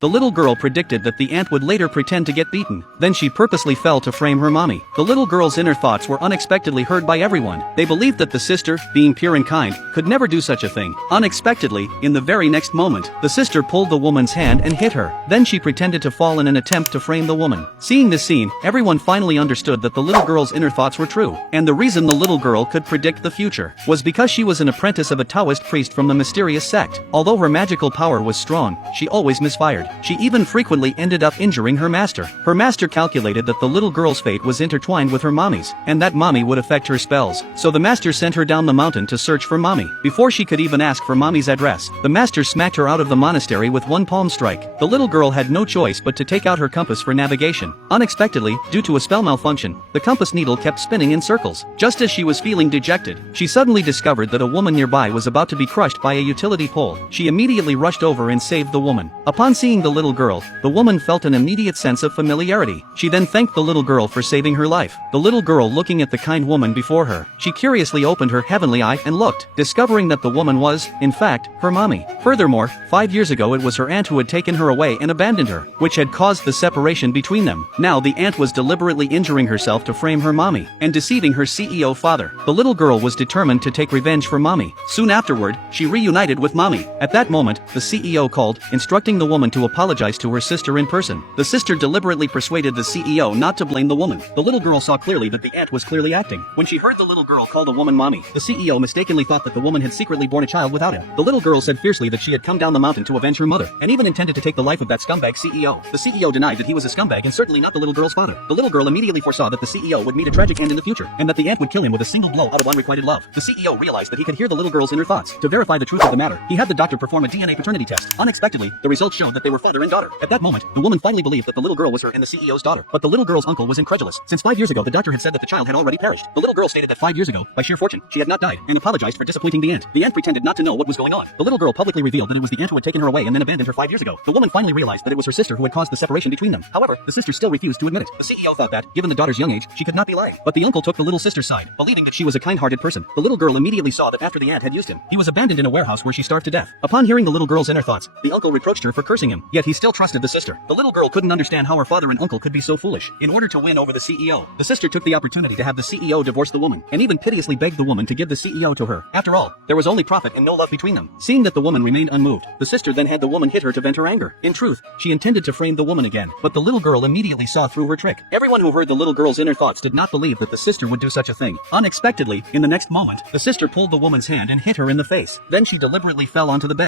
The little girl predicted that the aunt would later pretend to get beaten. Then she purposely fell to frame her mommy. The little girl's inner thoughts were unexpectedly heard by everyone. They believed that the sister, being pure and kind, could never do such a thing. Unexpectedly, in the very next moment, the sister pulled the woman's hand and hit her. Then she pretended to fall in an attempt to frame the woman. Seeing this scene, everyone finally understood that the little girl's inner thoughts were true. And the reason the little girl could predict the future was because she was an apprentice of a Taoist priest from the mysterious sect. Although her magical power was strong, she always misfired. She even frequently ended up injuring her master. Her master calculated that the little girl's fate was intertwined with her mommy's, and that mommy would affect her spells. So the master sent her down the mountain to search for mommy. Before she could even ask for mommy's address, the master smacked her out of the monastery with one palm strike. The little girl had no choice but to take out her compass for navigation. Unexpectedly, due to a spell malfunction, the compass needle kept spinning in circles. Just as she was feeling dejected, she suddenly discovered that a woman nearby was about to be crushed by a utility pole. She immediately rushed over and saved the woman. Upon seeing the little girl, the woman felt an immediate sense of familiarity. She then thanked the little girl for saving her life. The little girl, looking at the kind woman before her, she curiously opened her heavenly eye and looked, discovering that the woman was, in fact, her mommy. Furthermore, 5 years ago it was her aunt who had taken her away and abandoned her, which had caused the separation between them. Now the aunt was deliberately injuring herself to frame her mommy, and deceiving her CEO father. The little girl was determined to take revenge for mommy. Soon afterward, she reunited with mommy. At that moment, the CEO called, instructing the woman to apologize to her sister in person. The sister deliberately persuaded the CEO not to blame the woman. The little girl saw clearly that the aunt was clearly acting. When she heard the little girl call the woman mommy, the CEO mistakenly thought that the woman had secretly born a child without him. The little girl said fiercely that she had come down the mountain to avenge her mother, and even intended to take the life of that scumbag CEO. The CEO denied that he was a scumbag and certainly not the little girl's father. The little girl immediately foresaw that the CEO would meet a tragic end in the future, and that the aunt would kill him with a single blow out of unrequited love. The CEO realized that he could hear the little girl's inner thoughts. To verify the truth of the matter, he had the doctor perform a DNA paternity test. Unexpectedly, the results showed that they were father and daughter. At that moment, the woman finally believed that the little girl was her and the CEO's daughter. But the little girl's uncle was incredulous. Since 5 years ago the doctor had said that the child had already perished. The little girl stated that 5 years ago, by sheer fortune, she had not died, and apologized for disappointing the aunt. The aunt pretended not to know what was going on. The little girl publicly revealed that it was the aunt who had taken her away and then abandoned her 5 years ago. The woman finally realized that it was her sister who had caused the separation between them. However, the sister still refused to admit it. The CEO thought that, given the daughter's young age, she could not be lying. But the uncle took the little sister's side, believing that she was a kind-hearted person. The little girl immediately saw that after the aunt had used him, he was abandoned in a warehouse where she starved to death. Upon hearing the little girl's inner thoughts, the uncle reproached her for cursing him, yet he still trusted the sister. The little girl couldn't understand how her father and uncle could be so foolish. In order to win over the CEO, the sister took the opportunity to have the CEO divorce the woman, and even piteously begged the woman to give the CEO to her. After all, there was only profit and no love between them. Seeing that the woman remained unmoved, the sister then had the woman hit her to vent her anger. In truth, she intended to frame the woman again, but the little girl immediately saw through her trick. Everyone who heard the little girl's inner thoughts did not believe that the sister would do such a thing. Unexpectedly, in the next moment, the sister pulled the woman's hand and hit her in the face. Then she deliberately fell onto the bed.